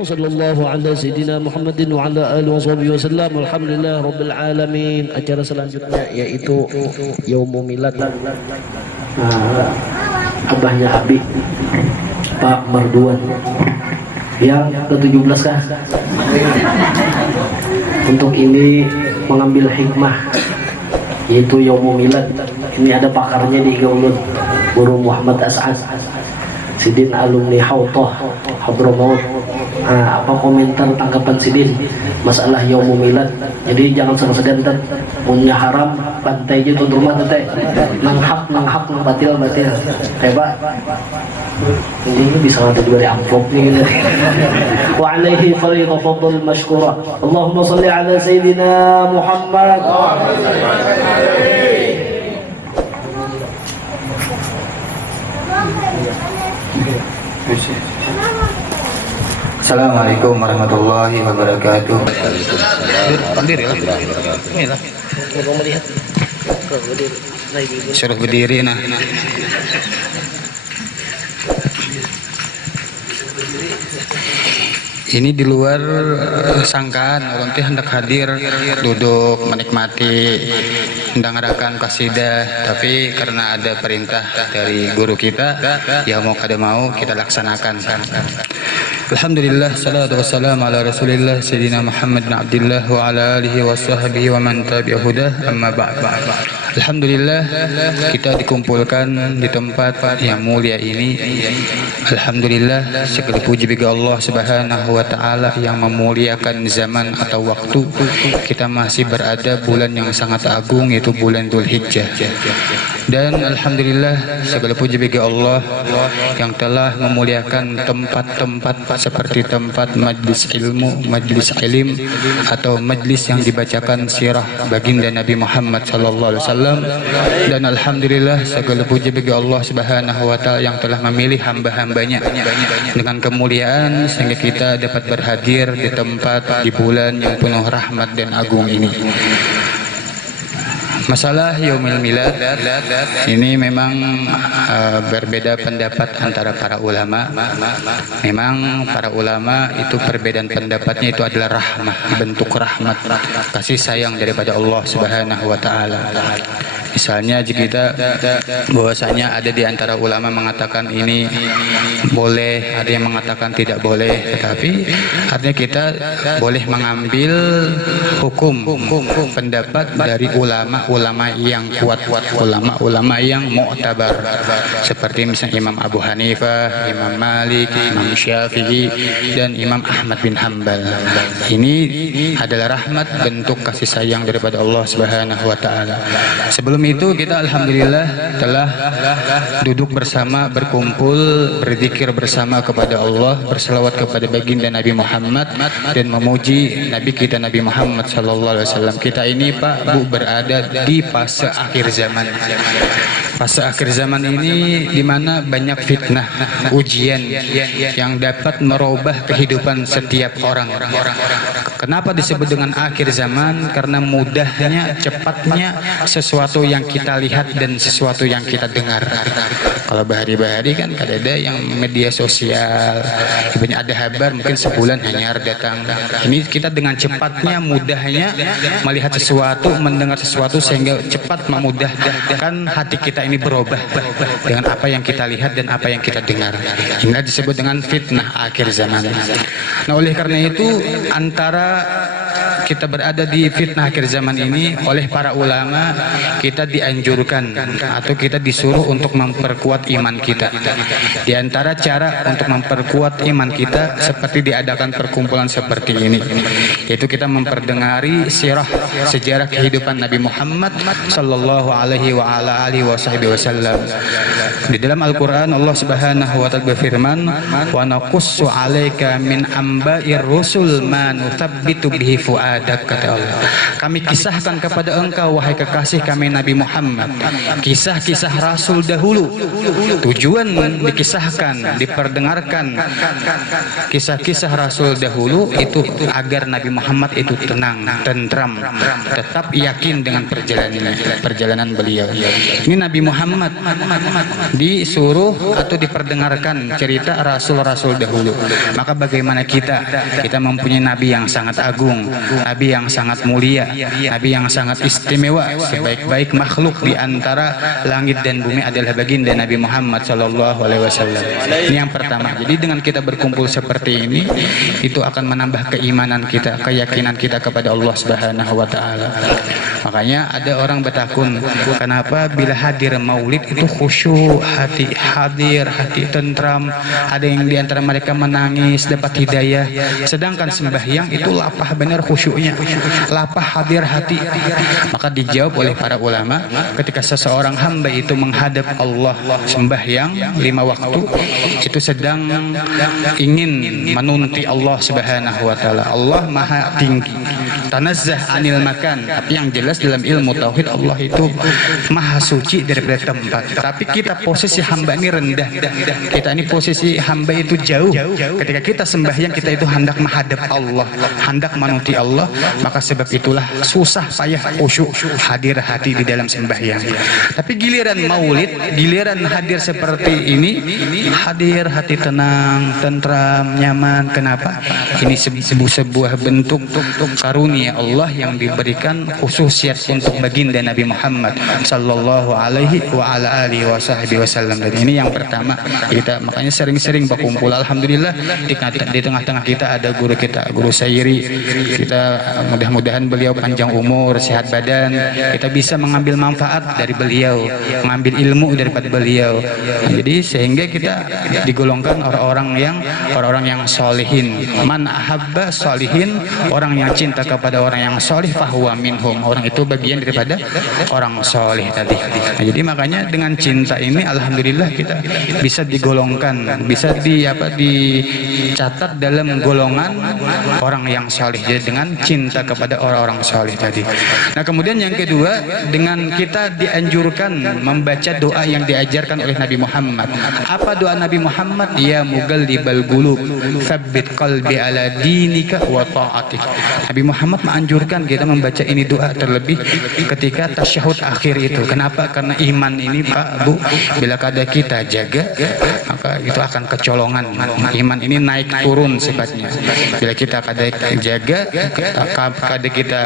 Wassallallahu ala sayyidina Muhammadin wa ala alihi washabihi wasallam. Alhamdulillah rabbil alamin. Acara selanjutnya yaitu Yaumul Milad. Abahnya Abi, Pak Marduan, yang ke-17 kah? Untuk ini mengambil hikmah, yaitu Yaumul Milad. Ini ada pakarnya di Gaulun, Guru Muhammad As'ad Sidin alumni Hautoh Hadramaut. Apa komentar tanggapan Sidin masalah Yaumul Milad? Jadi jangan segan-segan punya haram bantai aja tuh rumah teh nang hak nang batil hebat. Ini bisa ada diberi amplop nih. Wa alaihi falyatafaddal mashkura. Allahumma shalli ala sayyidina Muhammad. Assalamualaikum warahmatullahi wabarakatuh. Suruh berdiri nah. Ini di luar sangkaan orang teh hendak hadir duduk menikmati mendengarkan qasidah, tapi karena ada perintah dari guru kita ya mau kada mau kita laksanakan. Alhamdulillah, salatu wassalamu ala rasulillah Sayyidina Muhammad bin Abdullah wa ala alihi wa sahbihi wa man tabi'a hudah, amma ba'd. Alhamdulillah kita dikumpulkan di tempat yang mulia ini. Alhamdulillah, segala puji bagi Allah Subhanahu wa taala yang memuliakan zaman atau waktu. Kita masih berada bulan yang sangat agung, yaitu bulan Dzulhijjah. Dan alhamdulillah segala puji bagi Allah yang telah memuliakan tempat-tempat seperti tempat majlis ilmu, majlis ilim, atau majlis yang dibacakan sirah baginda Nabi Muhammad sallallahu alaihi wasallam. Dan alhamdulillah segala puji bagi Allah Subhanahu wa taala yang telah memilih hamba-hambanya dengan kemuliaan sehingga kita dapat berhadir di tempat di bulan yang penuh rahmat dan agung ini. Masalah Yaumul Milad ini memang berbeda pendapat antara para ulama. Memang para ulama itu perbedaan pendapatnya itu adalah rahmah, bentuk rahmat, kasih sayang daripada Allah Subhanahu wa taala. Misalnya jika kita bahwasanya ada di antara ulama mengatakan ini boleh, ada yang mengatakan tidak boleh, tetapi artinya kita boleh mengambil hukum pendapat dari ulama yang kuat, ulama yang mu'tabar, seperti misalnya Imam Abu Hanifah, Imam Malik, Imam Syafi'i, dan Imam Ahmad bin Hanbal. Ini adalah rahmat, bentuk kasih sayang daripada Allah Subhanahu wa taala. Sebelum itu kita alhamdulillah telah duduk bersama, berkumpul, berzikir bersama kepada Allah, berselawat kepada baginda Nabi Muhammad, dan memuji Nabi kita Nabi Muhammad sallallahu alaihi wasallam. Kita ini Pak Bu berada di fase akhir zaman. Fase akhir zaman ini di mana banyak fitnah, ujian yang dapat merubah kehidupan setiap orang. Kenapa disebut dengan akhir zaman? Karena mudahnya, cepatnya sesuatu yang kita lihat dan sesuatu yang kita dengar. Kalau bahari-bahari kan ada yang media sosial, banyak ada kabar mungkin sebulan hanya datang. Ini kita dengan cepatnya, mudahnya melihat sesuatu, mendengar sesuatu sehingga cepat memudahkan hati kita ini berubah dengan apa yang kita lihat dan apa yang kita dengar. Ini disebut dengan fitnah akhir zaman. Nah, oleh karena itu antara kita berada di fitnah akhir zaman ini, oleh para ulama kita dianjurkan atau kita disuruh untuk memperkuat iman kita. Di antara cara untuk memperkuat iman kita seperti diadakan perkumpulan seperti ini, yaitu kita memperdengari sirah, sejarah kehidupan Nabi Muhammad sallallahu alaihi wa ala alihi wasallam. Di dalam Al-Qur'an Allah Subhanahu wa taala berfirman, "Wa naqussu 'alaika min amba'ir rusul ma nuthabbitu bihi fuad." menghadap, kata Allah. Kami kisahkan kepada engkau wahai kekasih kami Nabi Muhammad kisah-kisah Rasul dahulu. Tujuan dikisahkan, diperdengarkan kisah-kisah Rasul dahulu itu agar Nabi Muhammad itu tenang, tentram, tetap yakin dengan perjalanan beliau. Ini Nabi Muhammad disuruh atau diperdengarkan cerita Rasul-Rasul dahulu. Maka bagaimana kita mempunyai Nabi yang sangat agung, Nabi yang sangat mulia, Nabi yang sangat istimewa, sebaik-baik makhluk di antara langit dan bumi adalah baginda Nabi Muhammad sallallahu alaihi wasallam. Ini yang pertama. Jadi dengan kita berkumpul seperti ini, itu akan menambah keimanan kita, keyakinan kita kepada Allah Subhanahu wa taala. Makanya ada orang bertakun, kenapa bila hadir maulid itu khusyuk, hati hadir, hati tentram, ada yang di antara mereka menangis dapat hidayah, sedangkan sembahyang itu lapah benar khusyuknya, lapah hadir hati. Maka dijawab oleh para ulama, ketika seseorang hamba itu menghadap Allah sembahyang 5 waktu, itu sedang ingin menunti Allah Subhanahu wa taala. Allah maha tinggi, tanazzah anil makan, tapi yang jelas dalam ilmu tauhid Allah itu maha suci daripada tempat. Tapi kita posisi hamba ini rendah, kita ini posisi hamba itu jauh. Ketika kita sembahyang, kita itu hendak menghadap Allah, hendak menuti Allah, maka sebab itulah susah payah khusyuk hadir hati di dalam sembahyang. Tapi giliran maulid, giliran hadir seperti ini, hadir hati tenang, tentram, nyaman. Kenapa? Ini sebuah bentuk karunia Allah yang diberikan khususiat untuk baginda Nabi Muhammad sallallahu alaihi wa ala alihi wasallam. Dan ini yang pertama kita, makanya sering-sering berkumpul. Alhamdulillah di tengah-tengah kita ada guru kita, Guru Sairi. Kita mudah-mudahan beliau panjang umur, sehat badan, kita bisa mengambil manfaat dari beliau, mengambil ilmu daripada beliau. Jadi sehingga kita digolongkan orang-orang yang solihin. Man ahabba solihin, orang yang cinta kepada orang yang solih, fahuwa minhum, orang itu bagian daripada orang solih tadi. Nah, jadi makanya dengan cinta ini alhamdulillah kita bisa digolongkan, bisa dicatat dalam golongan orang yang solih, jadi dengan cinta kepada orang-orang solih tadi. Nah kemudian yang kedua, dengan kita dianjurkan membaca doa yang diajarkan oleh Nabi Muhammad. Apa doa Nabi Muhammad? Ya mughallibal qulub, tsabbit qalbi ala dinika wa ta'atik. Nabi Muhammad menganjurkan kita membaca ini doa terlebih ketika tasyahud akhir itu. Kenapa? Karena iman ini Pak Bu, bila kada kita jaga, maka itu akan kecolongan. Iman ini naik turun sifatnya. Bila kita kada jaga, kada kita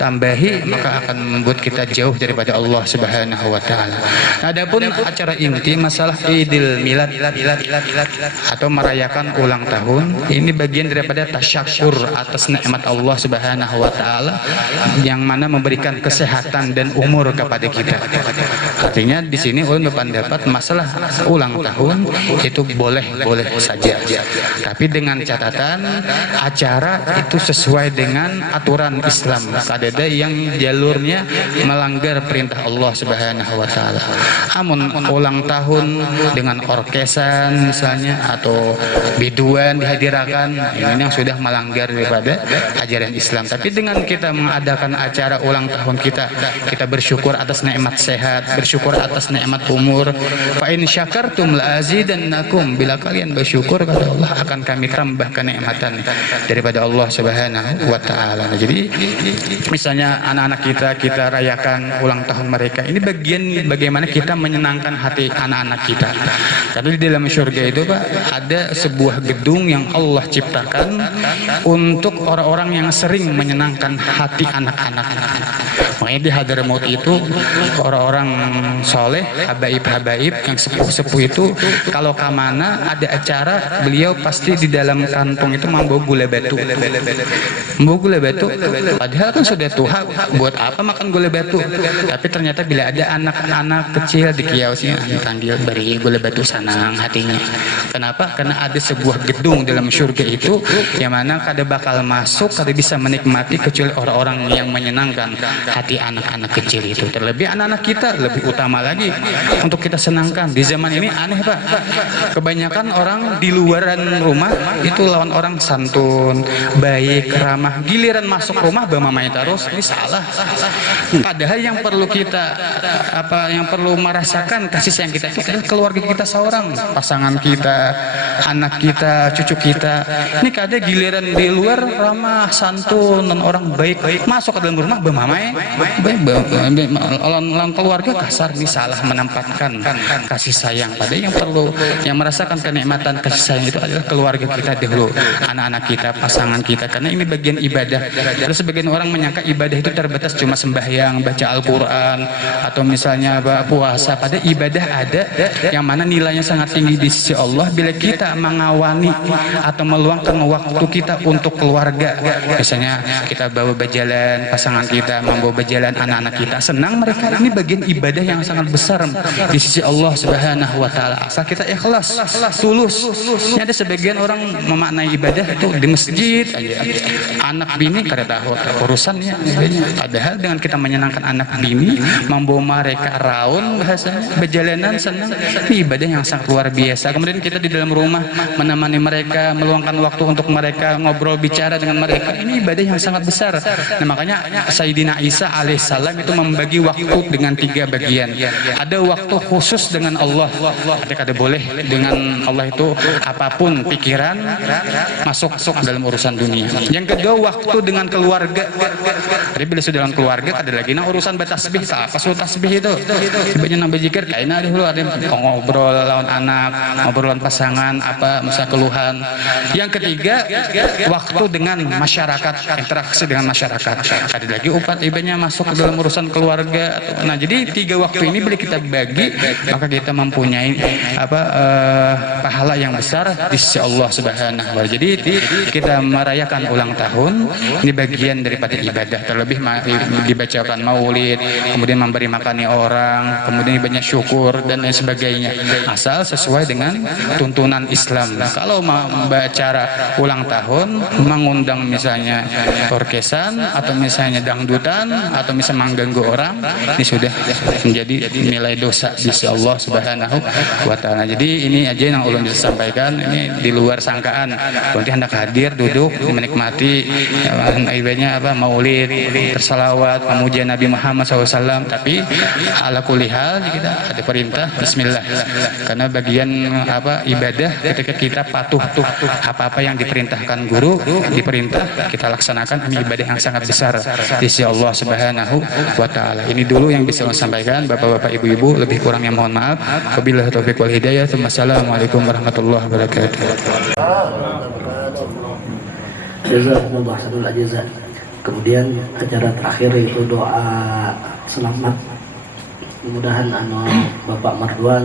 tambahi, maka akan membuat kita jauh daripada Allah Subhanahu wa taala. Adapun acara inti masalah Idul Milad atau merayakan ulang tahun, ini bagian daripada tasyakur atas nikmat Allah Subhanahu wa taala yang mana memberikan kesehatan dan umur kepada kita. Artinya di sini ulun berpendapat masalah ulang tahun itu boleh saja. Tapi dengan catatan acara itu sesuai dengan aturan Islam. Ada yang jalurnya melanggar perintah Allah Subhanahu wa taala. Amun ulang tahun dengan orkesan misalnya atau biduan dihadirakan, ini yang sudah melanggar daripada ajaran Islam. Tapi dengan kita mengadakan acara ulang tahun kita bersyukur atas nikmat sehat, bersyukur atas nikmat umur. Fa in syakartum la azidannakum, bila kalian bersyukur kata Allah akan kami tambah kenikmatan daripada Allah Subhanahu wa taala. Nah, jadi misalnya anak-anak kita rayakan ulang tahun mereka, ini bagian bagaimana kita menyenangkan hati anak-anak kita. Karena di dalam surga itu Pak ada sebuah gedung yang Allah ciptakan untuk orang-orang yang sering menyenangkan hati anak-anak. Makanya di Hadramaut itu orang-orang soleh, habaib yang sepuh-sepuh itu kalau kamana ada acara, beliau pasti di dalam kantong itu membawa gula batu. Membawa gula batu, padahal kan sudah tua, buat apa makan gula batu? Tapi ternyata bila ada anak-anak kecil di kiosnya dipanggil beri gula batu, senang hatinya. Kenapa? Karena ada sebuah gedung dalam surga itu yang mana kada bakal masuk, kada bisa menikmati kecuali orang-orang yang menyenangkan hati anak-anak kecil itu. Terlebih anak-anak kita lebih utama lagi untuk kita senangkan. Di zaman ini aneh Pak, kebanyakan orang di luaran rumah itu lawan orang santun, baik, ramah, giliran masuk rumah bamamai terus, ini salah. Padahal yang perlu kita yang perlu merasakan kasih sayang kita itu adalah keluarga kita seorang, pasangan kita, anak kita, cucu kita. Ini kadang giliran di luar ramah, santun, dan orang baik, masuk ke dalam rumah bamamai, lawan keluarga kasar. Ini salah menempatkan kasih sayang. Padahal yang perlu yang merasakan kenikmatan kasih sayang itu adalah keluarga kita dahulu, anak-anak kita, pasangan kita, karena ini bagian ibadah. Terus sebagian orang menyangka ibadah itu terbatas cuma sembahyang, baca Al-Quran, atau misalnya puasa. Pada ibadah ada yang mana nilainya sangat tinggi di sisi Allah bila kita mengawani atau meluangkan waktu kita untuk keluarga. Misalnya kita bawa berjalan pasangan kita, membawa berjalan anak-anak kita, senang mereka. Ini bagian ibadah yang sangat besar di sisi Allah Subhanahu wa Ta'ala, asal kita ikhlas, tulus. Ini ada sebagian orang memaknai ibadah itu di masjid aja, anak bini kada tahu urusannya. Padahal dengan kita menyenangkan anak bini, membawa mereka raun, bahasanya berjalanan senang, ini ibadah yang sangat luar biasa. Kemudian kita di dalam rumah menemani mereka, meluangkan waktu untuk mereka, ngobrol bicara dengan mereka, ini ibadah yang sangat besar. Nah, makanya Sayyidina Isa alaihissalam itu membagi waktu dengan 3 bagian. Ada waktu khusus dengan Allah, ada boleh dengan Allah itu apapun pikiran masuk dalam urusan dunia. Yang kedua waktu dengan keluarga. Jadi bila sudah dalam keluarga ada lagi urusan bertasbih, apa suruh tasbih itu? Sebenarnya nambah zikir kayaknya ada dulu, ada ngobrol lawan anak, ngobrol lawan pasangan, apa masa keluhan. Yang ketiga waktu dengan masyarakat, interaksi dengan masyarakat. Ada lagi upat ibadahnya masuk ke dalam urusan keluarga. Nah, jadi 3 waktu ini bila kita bagi, maka kita mempunyai pahala yang besar di sisi Allah Subhanahu wa Ta'ala. Jadi kita merayakan ulang tahun ini bagian daripada ibadah, terlebih dibacakan maulid, kemudian memberi makani orang, kemudian banyak syukur dan lain sebagainya, asal sesuai dengan tuntunan Islam. Nah, kalau membaca ulang tahun, mengundang misalnya orkesan atau misalnya dangdutan atau misalnya mengganggu orang, ini sudah menjadi nilai dosa di sisi Allah Subhanahu wa Ta'ala. Jadi ini aja yang ulun bisa sampaikan, ini di luar sangkaan. Nanti hendak hadir, duduk, menikmati ibadahnya maulid, bersalawat, memuja Nabi Muhammad SAW. Tapi ala kulli hal kita ada perintah Bismillah, karena bagian ibadah ketika kita patuh apa yang diperintahkan guru, diperintah kita laksanakan, ini ibadah yang sangat besar di sisi Allah Subhanahu wa Ta'ala. Ini dulu yang bisa saya sampaikan, bapak-bapak, ibu-ibu, lebih kurangnya mohon maaf. Wabillahi taufiq wal hidayah. Wassalamualaikum warahmatullahi wabarakatuh. Jazakumullah khairul jazaa. Kemudian acara terakhir itu doa selamat. Mudah-mudahan Bapak Marduan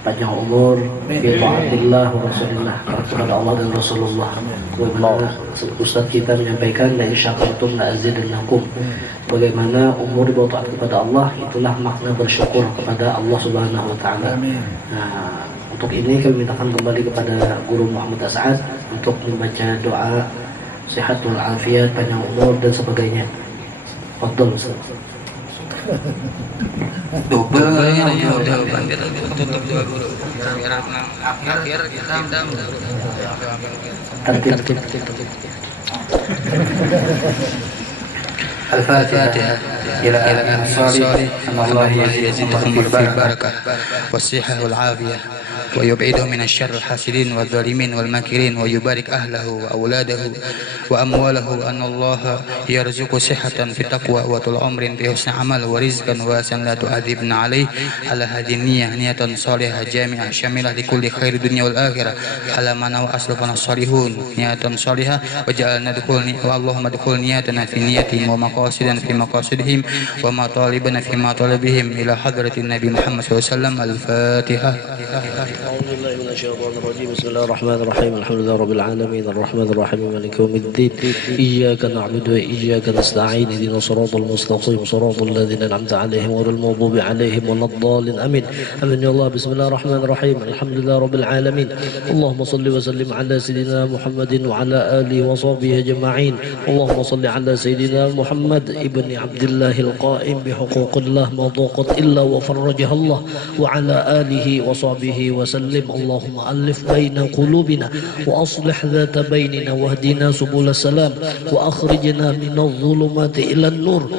panjang umur, bi taatillah wa rasulillah, kepada Allah dan Rasulullah. Bagaimana Ustaz kita menyampaikan, la insyakartum la azidannakum. Bagaimana umur di bawah taat kepada Allah, itulah makna bersyukur kepada Allah Subhanahu wa Ta'ala. Nah, untuk ini kami mintakan kembali kepada Guru Muhammad As'ad untuk membaca doa sehatul afiat, panjang umur dan sebagainya. Fadhol Ustaz. Double ya udah tutup dua guru. Akhir kita tertib. Al-Fatihah ila al-salih Allah yazidhum al-barakah was-sihah wal-afiyah wa yub'idu min asy-syarr al-hasidin wal-zalimin wal-makirin wa yubarik ahlahu wa auladahu wa amwalahu anna Allah yarzuqu sihhatan fi taqwa wa tul umrin fi husni amal wa rizqan wasi'an la tu'adzibna alaih ala hadhihi niyatan salihah jami'ah syamilah li kulli khair dunya wal akhirah ala mana wa aslafana salihun niyatan salihah wa ja'alna dukhulni wa Allahumma dukhul niyatana fi niyatihim wa maqasidan fi maqasidihim wa matalibana fi matalibihim ila hadratin Nabi Muhammad SAW. Al-Fatihah. Bismillahirrahmanirrahim. Alhamdulillah rabbil alamin arrahmanir rahim maliki yaumiddin iyyaka na'budu wa iyyaka nasta'in ihdinas siratal mustaqim siratal ladzina an'amta 'alaihim ghairil maghdubi 'alaihim waladdallin amin. Amin ya Allah. Bismillahirrahmanirrahim. Alhamdulillah rabbil alamin. Allahumma shalli wa sallim ala sayyidina Muhammadin wa ala alihi wa sahbihi ajma'in. Allahumma shalli ala sayyidina Muhammad ibni Abdullah al-qa'im bi huquqillah ma daqat illa wa farrajaha Allah wa ala alihi wa sahbihi wa وسلم. اللهم ألف بين قلوبنا وأصلح ذات بيننا واهدنا سبل السلام وأخرجنا من الظلمات إلى النور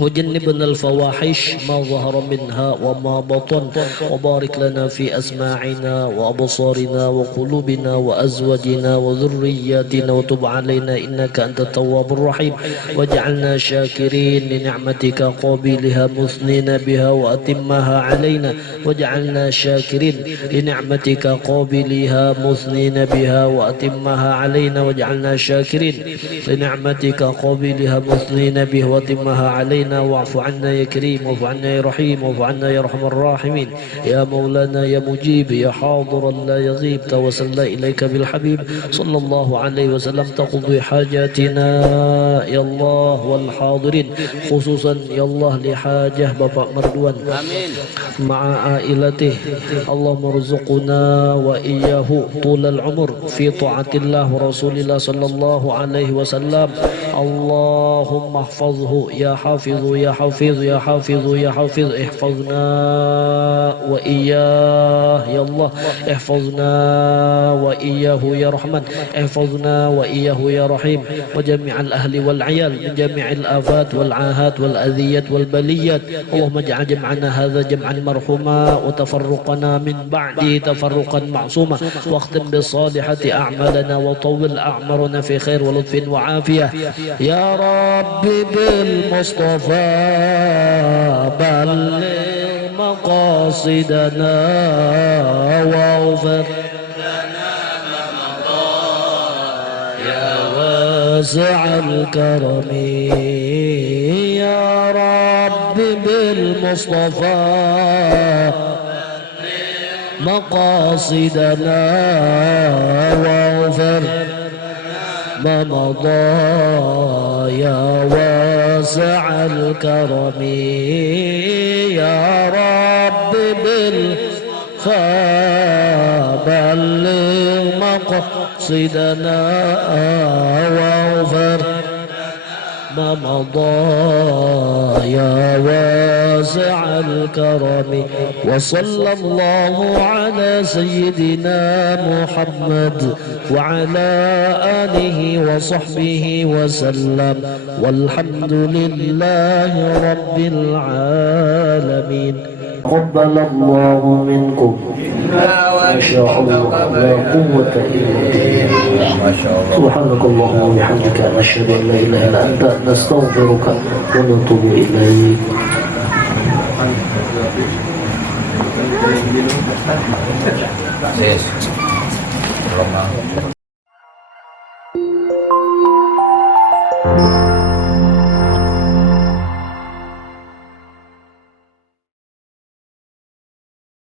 وجنبنا الفواحش ما ظهر منها وما بطن وبارك لنا في أسماعنا وأبصارنا وقلوبنا وأزواجنا وذرياتنا وتب علينا إنك أنت التواب الرحيم واجعلنا شاكرين لنعمتك قابلها مثنين بها وأتمها علينا واجعلنا شاكرين لنعمتك قابلها مثنين بها وأتمها علينا واجعلنا شاكرين لنعمتك قابلها مثنين بها وأتمها علينا واعف عنا يا كريم واعف عنا يا رحيم واعف عنا يا ارحم الراحمين يا مولانا يا مجيب يا حاضرا لا يغيب توسلنا إليك بالحبيب صلى الله عليه وسلم تقضي حاجاتنا يا الله والحاضرين خصوصا يا الله لحاجة Bapak Merduan مع عائلته اللهم ارزقنا وإياه طول العمر في طاعة الله ورسول الله صلى الله عليه وسلم اللهم احفظه يا حافظ يا حافظ يا حافظ يا حافظ احفظنا وإياه يا الله احفظنا وإياه يا رحمن احفظنا وإياه يا رحيم وجميع الأهل والعيال من جميع الآفات والعاهات والأذيات والبليات اللهم اجعل جمعنا هذا جمعا مرحوما وتفرقنا من بعده تفرقا معصوما واختم بالصالحة أعمالنا وطول أعمارنا في خير ولطف وعافية يا رب بالمصطفى بلغ مقاصدنا واغفر لنا ما مضى يا واسع الكرم يا رب بالمصطفى مقاصدنا واغفر ما مضى يا واسع الكرم يا رب بلغ مقصدنا واغفر ما مضى يا واسع الكرم وصلى الله على سيدنا محمد وعلى آله وصحبه وسلم والحمد لله رب العالمين تقبل الله منكم ما شاء الله لا قوة إلا بالله سبحانك اللهم وبحمدك نشهد أن لا إله إلا أنت نستغفرك ونتوب إليك